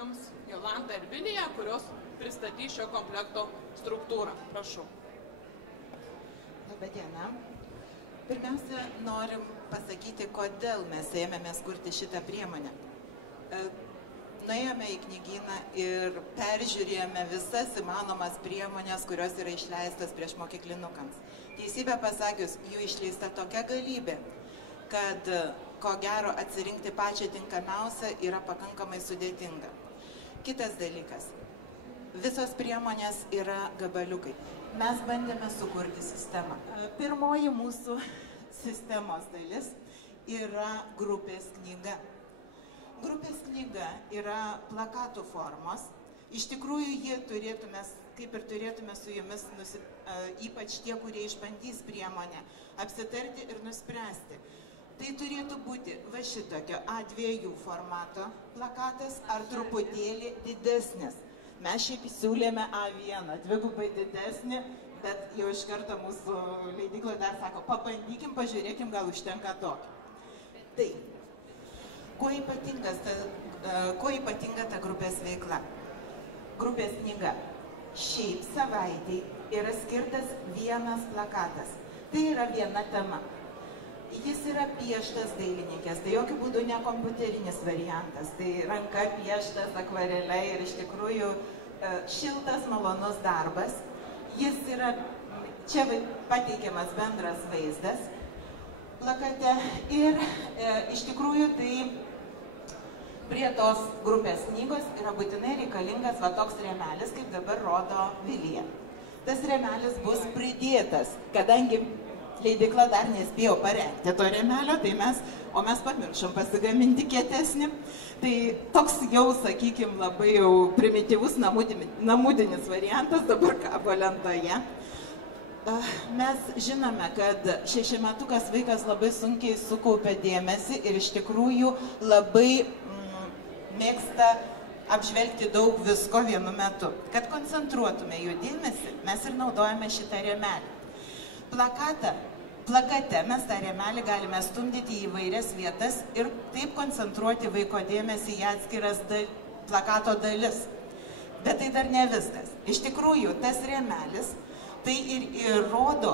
jums Jolanta ir Vilija, kurios pristatys šio komplekto struktūrą. Prašau. Labadiena. Pirmiausia, norim pasakyti, kodėl mes ėmėmės kurti šitą priemonę. Nuėjome į knygyną ir peržiūrėjome visas įmanomas priemonės, kurios yra išleistas prieš mokyklinukams. Teisybę pasakius, jų išleista tokia galybė, kad ko gero atsirinkti pačią tinkamiausią yra pakankamai sudėtinga. Kitas dalykas. Visos priemonės yra gabaliukai. Mes bandėme sukurti sistemą. Pirmoji mūsų sistemos dalis yra grupės knyga. Grupės knyga yra plakatų formos. Iš tikrųjų, jie turėtume, kaip ir turėtume su jumis, ypač tie, kurie išbandys priemonę, apsitarti ir nuspręsti. Tai turėtų būti va šitokio A2 formato plakatas ar truputėlį didesnis. Mes šiaip siūlėme A1, dvigubai didesnį, bet jau iš karto mūsų leidykla dar sako, pabandykim, pažiūrėkim, gal užtenka tokio. Tai, kuo ypatinga ta grupės veikla? Grupės knyga. Šiaip savaitei yra skirtas vienas plakatas. Tai yra viena tema. Jis yra pieštas dailininkės, tai jokių būdų ne kompiuterinis variantas. Tai ranka pieštas akvarele ir iš tikrųjų šiltas, malonus darbas. Jis yra, čia pateikiamas bendras vaizdas plakate ir iš tikrųjų tai prie tos grupės knygos yra būtinai reikalingas va toks rėmelis, kaip dabar rodo Vilija. Tas rėmelis bus pridėtas, kadangi leidykla dar nespėjo parengti to rėmelio, tai mes pamiršom pasigaminti kietesnį. Tai toks jau, sakykime, labai jau primityvus namudinis variantas dabar kabo lentoje. Mes žinome, kad 6-metukas vaikas labai sunkiai sukaupia dėmesį ir iš tikrųjų labai mėgsta apžvelgti daug visko vienu metu. Kad koncentruotume jų dėmesį, mes ir naudojame šitą rėmelį. Plakate mes tą rėmelį galime stumdyti į įvairias vietas ir taip koncentruoti vaiko dėmesį į atskiras plakato dalis. Bet tai dar ne viskas. Iš tikrųjų, tas rėmelis tai ir įrodo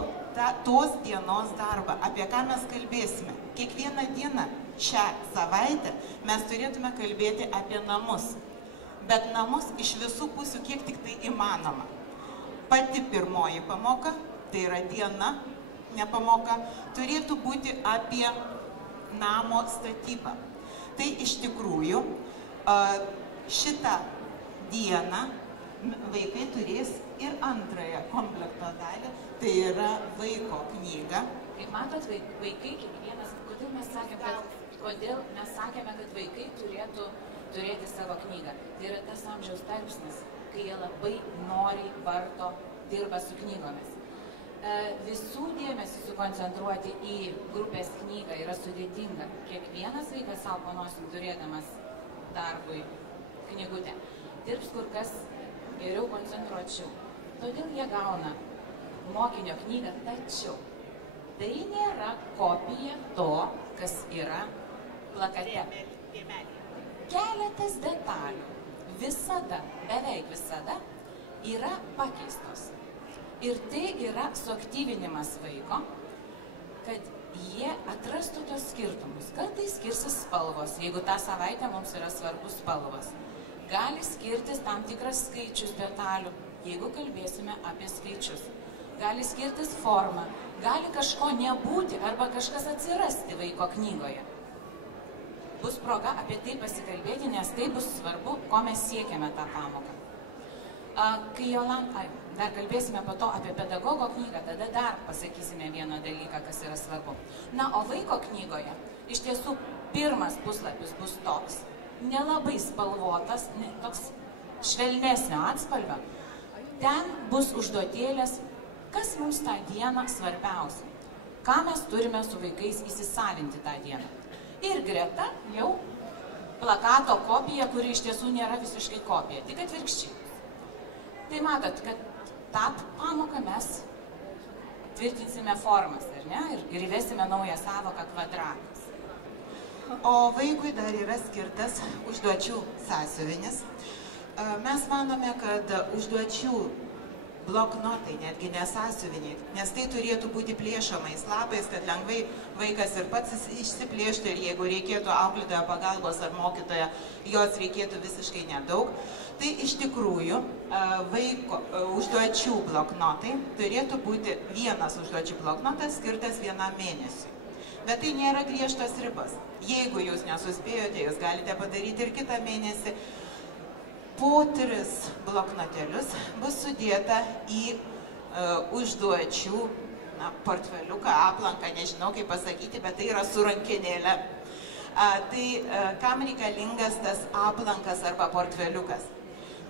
tos dienos darbą, apie ką mes kalbėsime. Kiekvieną dieną šią savaitę mes turėtume kalbėti apie namus. Bet namus iš visų pusių kiek tik tai įmanoma. Pati pirmoji pamoka, tai yra diena, ne pamoka, turėtų būti apie namo statybą. Tai iš tikrųjų šitą dieną vaikai turės ir antrąją komplekto dalį, tai yra vaiko knyga. Kaip matot, vaikai kiekvienas, kodėl mes sakėme, kad vaikai turėtų turėti savo knygą. Tai yra tas amžiaus tarpsnis, kai jie labai noriai varto, dirba su knygomis. Visų dėmesį sukoncentruoti į grupės knygą yra sudėtinga. Kiekvienas vaikas savo panosim turėdamas darbui knygutę dirbs kur kas geriau koncentruočiau. Todėl jie gauna mokinio knygą, tačiau tai nėra kopija to, kas yra plakate. Keletas detalių visada, beveik visada yra pakeistos. Ir tai yra suaktyvinimas vaiko, kad jie atrastų tos skirtumus. Kartais skirsis spalvos, jeigu tą savaitę mums yra svarbus spalvos. Gali skirtis tam tikras skaičius detalių, jeigu kalbėsime apie skaičius. Gali skirtis forma, gali kažko nebūti arba kažkas atsirasti vaiko knygoje. Bus proga apie tai pasikalbėti, nes tai bus svarbu, ko mes siekiame tą pamoką. Kai dar kalbėsime po to apie pedagogo knygą, tada dar pasakysime vieną dalyką, kas yra svarbu. Na, o vaiko knygoje iš tiesų pirmas puslapis bus toks, nelabai spalvotas, toks švelnesnio atspalvio. Ten bus užduotėlės, kas mums tą dieną svarbiausia, ką mes turime su vaikais įsisavinti tą dieną. Ir greta jau plakato kopija, kuri iš tiesų nėra visiškai kopija, tik atvirkščiai. Tai matot, kad tą pamoką mes tvirtinsime formas, ar ne? Ir įvesime naują sąvoką kvadratas. O vaikui dar yra skirtas užduočių sąsiuvinis. Mes manome, kad užduočių bloknotai, netgi nesąsiuviniai, nes tai turėtų būti plėšomais lapais, kad lengvai vaikas ir pats išsiplėštų ir jeigu reikėtų auklėtojo pagalbos ar mokytojo, jos reikėtų visiškai nedaug. Tai iš tikrųjų vaiko užduočių bloknotai turėtų būti vienas užduočių bloknotas skirtas vienam mėnesiui. Bet tai nėra griežtos ribos. Jeigu jūs nesuspėjote, jūs galite padaryti ir kitą mėnesį. Po 3 bloknotelius bus sudėta į užduočių portfeliuką, aplanką, nežinau kaip pasakyti, bet tai yra su rankenėle. Tai kam reikalingas tas aplankas arba portfeliukas?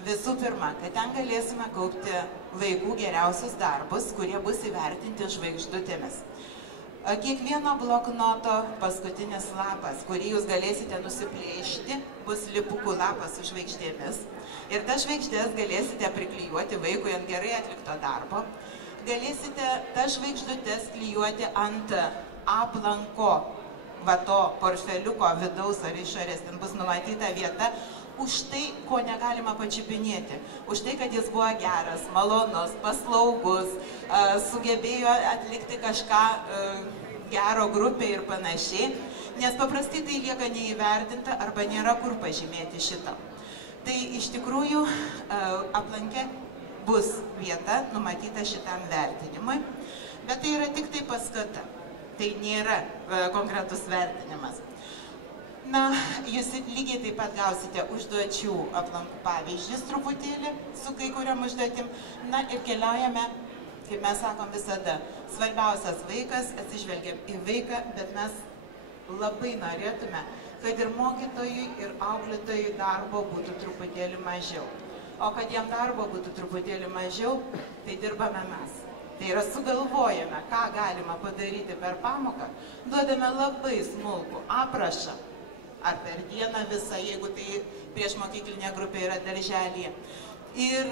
Visų pirma, kad ten galėsime kaupti vaikų geriausius darbus, kurie bus įvertinti žvaigždutėmis. Kiekvieno bloknoto paskutinis lapas, kurį jūs galėsite nusiplėšti, bus lipukų lapas su žvaigždėmis. Ir tas žvaigždės galėsite priklijuoti vaikui ant gerai atlikto darbo. Galėsite tas žvaigždutės klijuoti ant aplanko, va to portfeliuko vidaus ar išorės, ten bus numatyta vieta, už tai, ko negalima pačiupinėti. Už tai, kad jis buvo geras, malonus, paslaugus, sugebėjo atlikti kažką gero grupė ir panašiai, nes paprastai tai lieka neįvertinta arba nėra kur pažymėti šito. Tai iš tikrųjų aplanke bus vieta numatyta šitam vertinimui, bet tai yra tik tai paskata, tai nėra konkretus vertinimas. Na, jūs lygiai taip pat gausite užduočių aplankų pavyzdžius truputėlį su kai kuriam užduotim. Na ir keliaujame, kaip mes sakom visada, svarbiausias vaikas, atsižvelgiam į vaiką, bet mes labai norėtume, kad ir mokytojui, ir auklėtojui darbo būtų truputėlį mažiau. O kad jam darbo būtų truputėlį mažiau, tai dirbame mes. Tai yra sugalvojame, ką galima padaryti per pamoką, duodame labai smulkų aprašą, ar per dieną visą, jeigu tai prieš mokyklinė grupė yra darželyje. Ir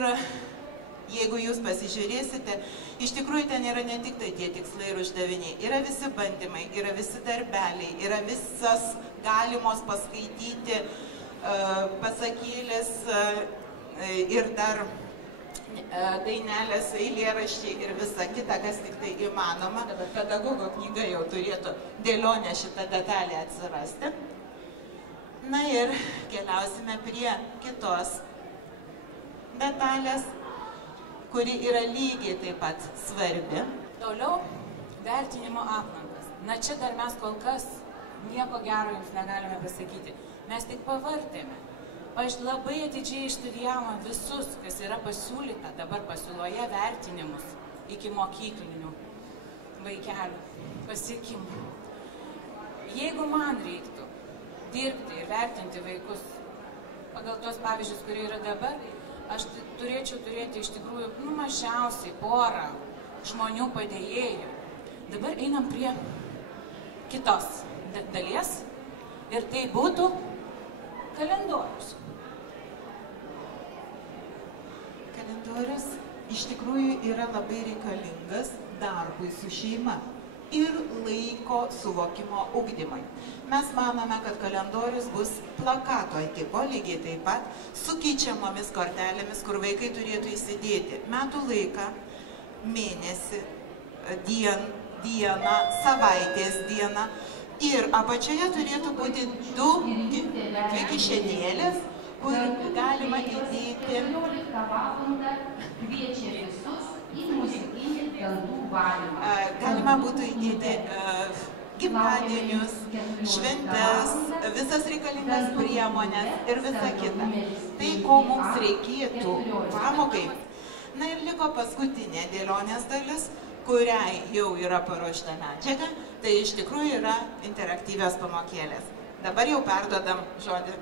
jeigu jūs pasižiūrėsite, iš tikrųjų ten yra ne tik tai tie tikslai ir uždaviniai, yra visi bandymai, yra visi darbeliai, yra visas galimos paskaityti pasakėlės ir dar dainelės, eilėraščiai ir visa kita, kas tik tai įmanoma. Dabar pedagogo knyga jau turėtų dėlionė šitą detalę atsirasti. Na ir keliausime prie kitos detalės, kuri yra lygiai taip pat svarbi. Toliau vertinimo aplankas. Na čia dar mes kol kas nieko gero jums negalime pasakyti. Mes tik pavartėme. Aš labai atidžiai išstudijavome visus, kas yra pasiūlyta dabar pasiūloje vertinimus iki mokyklinių vaikelių pasiekimų. Jeigu man reiktų dirbti ir vertinti vaikus pagal tuos pavyzdžius, kurie yra dabar, aš turėčiau turėti iš tikrųjų mažiausiai porą žmonių padėjėjų. Dabar einam prie kitos dalies ir tai būtų kalendorius. Kalendorius iš tikrųjų yra labai reikalingas darbui su šeima ir laiko suvokimo ugdymai. Mes manome, kad kalendorius bus plakato tipo, lygiai taip pat, su keičiamomis kortelėmis, kur vaikai turėtų įsidėti metų laiką, mėnesį, dieną, savaitės dieną. Ir apačioje turėtų būti dvi kišenėlės, kur galima įdėti galima būtų įdėti gimtadienius, šventes, visas reikalingas priemonės ir visa kita. Tai, ko mums reikėtų pamokai. Na ir liko paskutinė dėlionės dalis, kuriai jau yra paruošta medžiaga, tai iš tikrųjų yra interaktyvios pamokėlės. Dabar jau perduodam žodį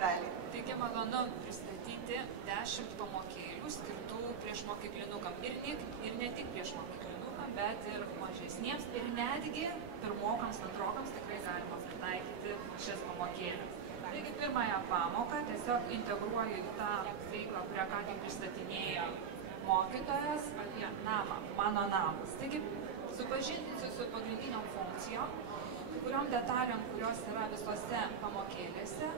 dalį. Taigi malonu pristatyti 10 pamokėlių skirtų priešmokyklinukam. Ir ne tik priešmokyklinukam, bet ir mažesniems. Ir netgi pirmokams, antrokams tikrai galima pritaikyti šias pamokėlės. Taigi pirmąją pamoką tiesiog integruoju į tą veiklą, kurią ką tik pristatinėjo mokytojas apie namą, mano namas. Taigi supažindinsiu su pagrindiniam funkcijom, kuriom detalėm, kurios yra visose pamokėlėse.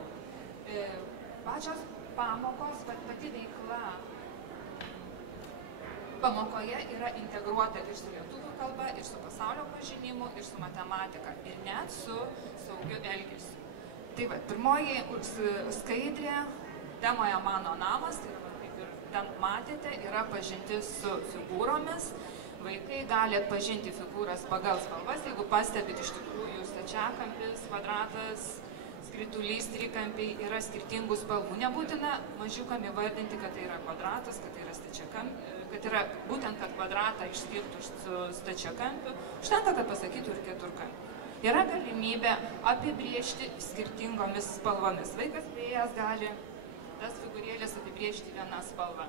Pačios pamokos, pati veikla pamokoje yra integruota ir su lietuvių kalba, ir su pasaulio pažinimu, ir su matematika, ir net su saugiu elgesiu. Tai va, pirmoji skaidrė temoje Mano namas, tai kaip ir ten matėte, yra pažintis su figūromis. Vaikai gali atpažinti figūras pagal spalvas, jeigu pastebit iš tikrųjų stačiakampis, kvadratas, skritulys, trikampiai yra skirtingų spalvų. Nebūtina mažiukam įvardinti, kad tai yra kvadratas, kad tai yra stačiakampis, kad yra būtent, kad kvadratą išskirtų su stačiakampiu. Užtenka, kad pasakytų ir keturkampį. Yra galimybė apibriežti skirtingomis spalvomis. Vaikas priėjęs gali tas figūrėlės apibriežti vieną spalvą,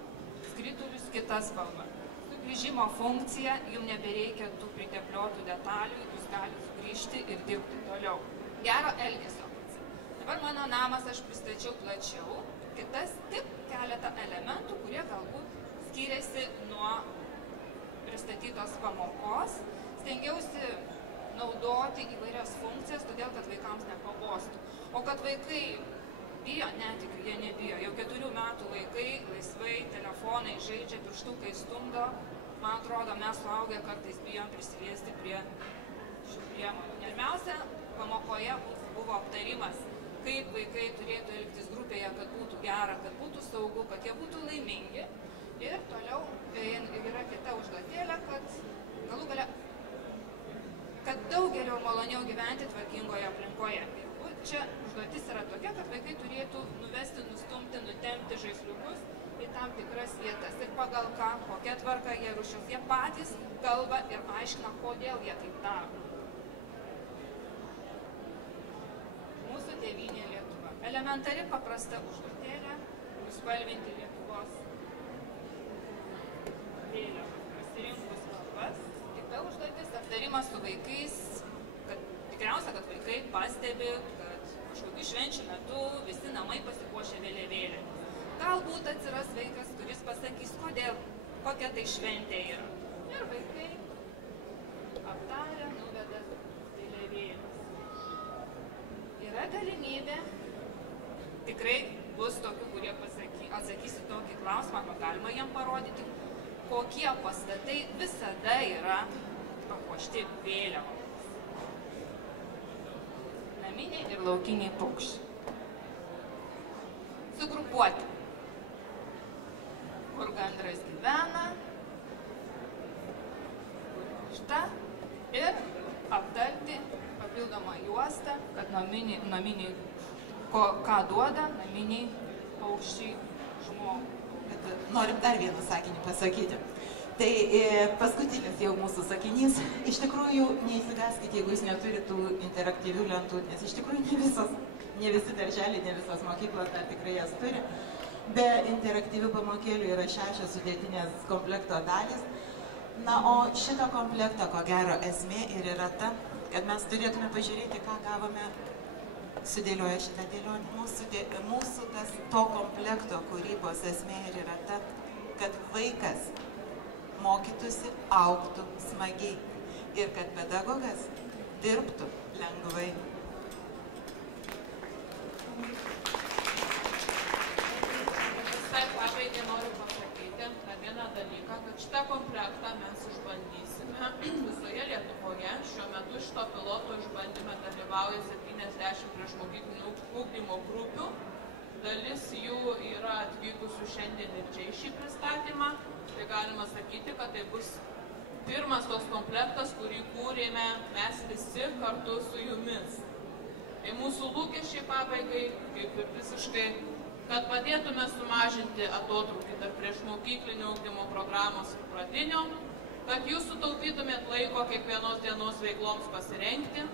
skritulius kitą spalvą. Sugrįžimo funkcija, jums nebereikia tų pritepliotų detalių, jūs galite sugrįžti ir dirbti toliau. Gero elgesio. Dabar Mano namas aš pristačiau plačiau, kitas tik keletą elementų, kurie galbūt skiriasi nuo pristatytos pamokos. Stengiausi naudoti įvairias funkcijas, todėl kad vaikams nepabostų. O kad vaikai bijo, netikiu, jie nebijo. Jau 4 metų vaikai laisvai telefonai žaidžia, pirštukai stumdo. Man atrodo, mes suaugę kartais bijom prisiliesti prie šių priemonių. Pirmiausia, pamokoje buvo aptarimas, kaip vaikai turėtų elgtis grupėje, kad būtų gera, kad būtų saugu, kad jie būtų laimingi. Ir toliau yra kita užduotėlė, kad galų gale, kad daug geriau maloniau gyventi tvarkingoje aplinkoje. Ir čia užduotis yra tokia, kad vaikai turėtų nuvesti, nustumti, nutempti žaisliukus į tam tikras vietas. Ir pagal ką, kokia tvarka jie rušios, jie patys kalba ir aiškina, kodėl jie taip daro. Mūsų tėvynė Lietuva. Elementari paprasta užduotėlė, nuspalvinti Lietuvos vėliavą, pasirinkus spalvas. Kita užduotis aptarimas su vaikais, kad tikriausia, kad vaikai pastebi, kad kažkokių švenčių metu visi namai pasipuošia vėliavėlėmis. Galbūt atsiras vaikas, kuris pasakys, kodėl, kokia tai šventė yra. Ir vaikai aptarę nuveda vėliavėlės. Yra galimybė, tikrai bus tokių, kurie atsakys į tokį klausimą, arba galima jam parodyti, kokie pastatai visada yra papuošti vėliavomis. Naminiai ir laukiniai paukščiai. Sugrupuoti, kur gandras gyvena, šitą ir aptarti papildomą juostą, kad naminiai, ką duoda naminiai paukščiai žmogui. Norim dar vieną sakinį pasakyti. Tai paskutinis jau mūsų sakinys. Iš tikrųjų, neįsigaskite, jeigu jūs neturite tų interaktyvių lentų, nes iš tikrųjų ne visi darželiai, ne visos mokyklos dar tikrai jas turi. Be interaktyvių pamokėlių yra 6 sudėtinės komplekto dalys. Na, o šito komplekto, ko gero, esmė ir yra ta, kad mes turėtume pažiūrėti, ką gavome sudėlioja šitą dėlionę. Mūsų to komplekto kūrybos esmė ir yra ta, kad vaikas mokytųsi, augtų smagiai ir kad pedagogas dirbtų lengvai. Visai pabaigai noriu pasakyti dar vieną dalyką, kad šitą komplektą mes išbandysime visoje Lietuvoje. Šiuo metu šito piloto išbandyme dalyvauja 70 priešmokyklinio ugdymo grupių. Dalis jų yra atvykusių šiandien ir čia į šį pristatymą. Tai galima sakyti, kad tai bus pirmas tos komplektas, kurį kūrėme mes visi kartu su jumis. Tai mūsų lūkesčiai pabaigai, kaip ir visiškai, kad padėtume sumažinti atotrūkį tarp priešmokyklinio ugdymo programos ir pradinio, kad jūs sutaupytumėt laiko kiekvienos dienos veikloms pasirengti,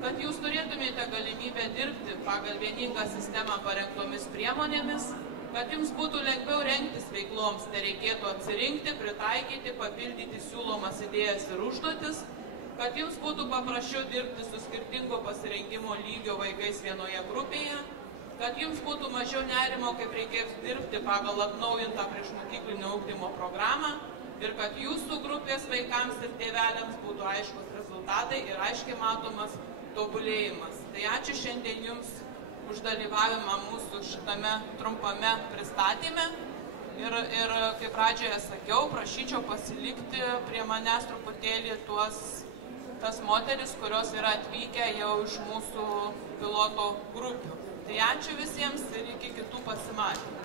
kad jūs turėtumėte galimybę dirbti pagal vieningą sistemą parengtomis priemonėmis, kad jums būtų lengviau rengtis veikloms, nereikėtų atsirinkti, pritaikyti, papildyti siūlomas idėjas ir užduotis, kad jums būtų paprasčiau dirbti su skirtingo pasirengimo lygio vaikais vienoje grupėje, kad jums būtų mažiau nerimo, kaip reikės dirbti pagal atnaujintą priešmokyklinio ugdymo programą ir kad jūsų grupės vaikams ir tėveliams būtų aiškus rezultatai ir aiškiai matomas tobulėjimas. Tai ačiū šiandien Jums už dalyvavimą mūsų šitame trumpame pristatyme. Ir kaip pradžioje sakiau, prašyčiau pasilikti prie manęs truputėlį tas moteris, kurios yra atvykę jau iš mūsų piloto grupių. Tai ačiū visiems ir iki kitų pasimatymų.